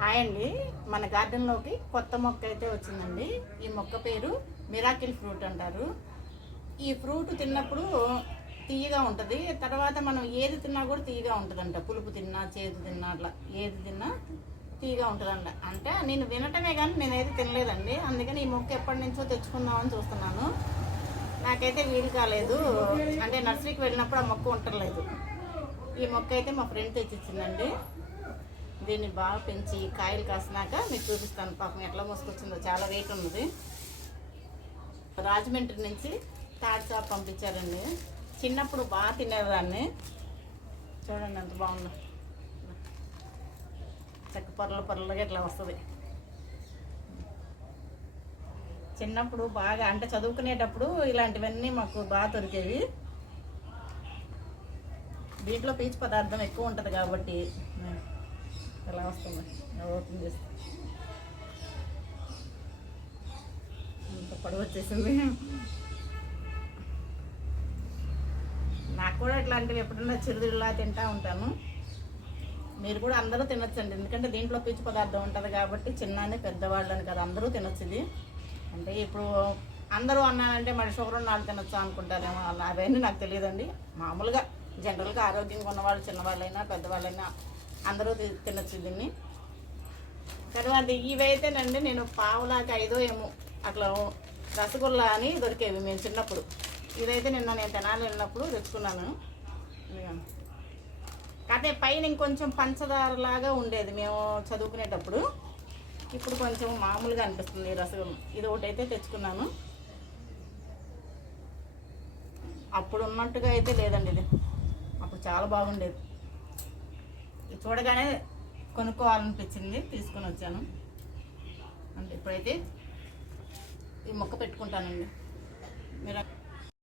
Hi అండి, మన గార్డెన్లోకి కొత్త మొక్క అయితే వచ్చిందండి. ఈ మొక్క పేరు మిరాకిల్ ఫ్రూట్ అంటారు. ఈ ఫ్రూట్ తిన్నప్పుడు తీయగా ఉంటుంది. తర్వాత మనం ఏది తిన్నా కూడా తీయగా ఉంటుందంట. పులుపు తిన్నా, చేదు తిన్నా, అట్లా ఏది తిన్నా తీయగా ఉంటుందంట. అంటే నేను వినటమే కానీ నేనైతే తినలేదండి. అందుకని ఈ మొక్క ఎప్పటి నుంచో తెచ్చుకుందామని చూస్తున్నాను. నాకైతే వీలు కాలేదు. అంటే నర్సరీకి వెళ్ళినప్పుడు ఆ మొక్క ఉండలేదు. ఈ మొక్క అయితే మా ఫ్రెండ్ తెచ్చిచ్చిందండి. దీన్ని బాగా పెంచి కాయలు కాసినాక మీకు చూపిస్తాను. పాపం ఎట్లా మోసుకొచ్చిందో, చాలా రేట్ ఉన్నది. రాజమండ్రి నుంచి తాడి చాప్ పంపించారండి. చిన్నప్పుడు బాగా తినేదాన్ని. చూడండి ఎంత బాగుందో, చెక్క పొరలుగా ఇట్లా వస్తుంది. చిన్నప్పుడు బాగా అంటే చదువుకునేటప్పుడు ఇలాంటివన్నీ మాకు బాగా దొరికేవి. దీంట్లో పీచు పదార్థం ఎక్కువ ఉంటుంది కాబట్టి ఎలా వస్తుంది, ఓపెన్ చేస్తే అంత పొడవు వచ్చేసింది. నాకు కూడా ఇట్లాంటివి ఎప్పుడన్నా చిరుదిళ్ళలా తింటూ ఉంటాను. మీరు కూడా అందరూ తినొచ్చండి. ఎందుకంటే దీంట్లో పీచు పదార్థం ఉంటుంది కాబట్టి చిన్నని పెద్దవాళ్ళని కదా అందరూ తినొచ్చు ఇది. అంటే ఇప్పుడు అందరూ అన్నానంటే మరి షుగర్ ఉన్న వాళ్ళు తినొచ్చు అనుకుంటారేమో. అవన్నీ నాకు తెలియదండి. మామూలుగా జనరల్గా ఆరోగ్యంగా ఉన్నవాళ్ళు, చిన్నవాళ్ళైనా పెద్దవాళ్ళైనా అందరూ తినొచ్చు దీన్ని. తర్వాత ఇవైతేనండి నేను పావులాకి 5 ఏమో అట్లా రసగుల్లా అని దొరికేవి మేము చిన్నప్పుడు. ఇదైతే నిన్న నేను తెనాలి వెళ్ళినప్పుడు తెచ్చుకున్నాను. కాకపోతే పైన ఇంకొంచెం పంచదారలాగా ఉండేది మేము చదువుకునేటప్పుడు. ఇప్పుడు కొంచెం మామూలుగా అనిపిస్తుంది రసగుల్లా. ఇది ఒకటైతే తెచ్చుకున్నాను. అప్పుడు ఉన్నట్టుగా అయితే లేదండి ఇది. అప్పుడు చాలా బాగుండేది. ఇది చూడగానే కొనుక్కోవాలనిపించింది, తీసుకొని వచ్చాను. అంటే ఇప్పుడైతే ఈ మొక్క పెట్టుకుంటానండి. మీరు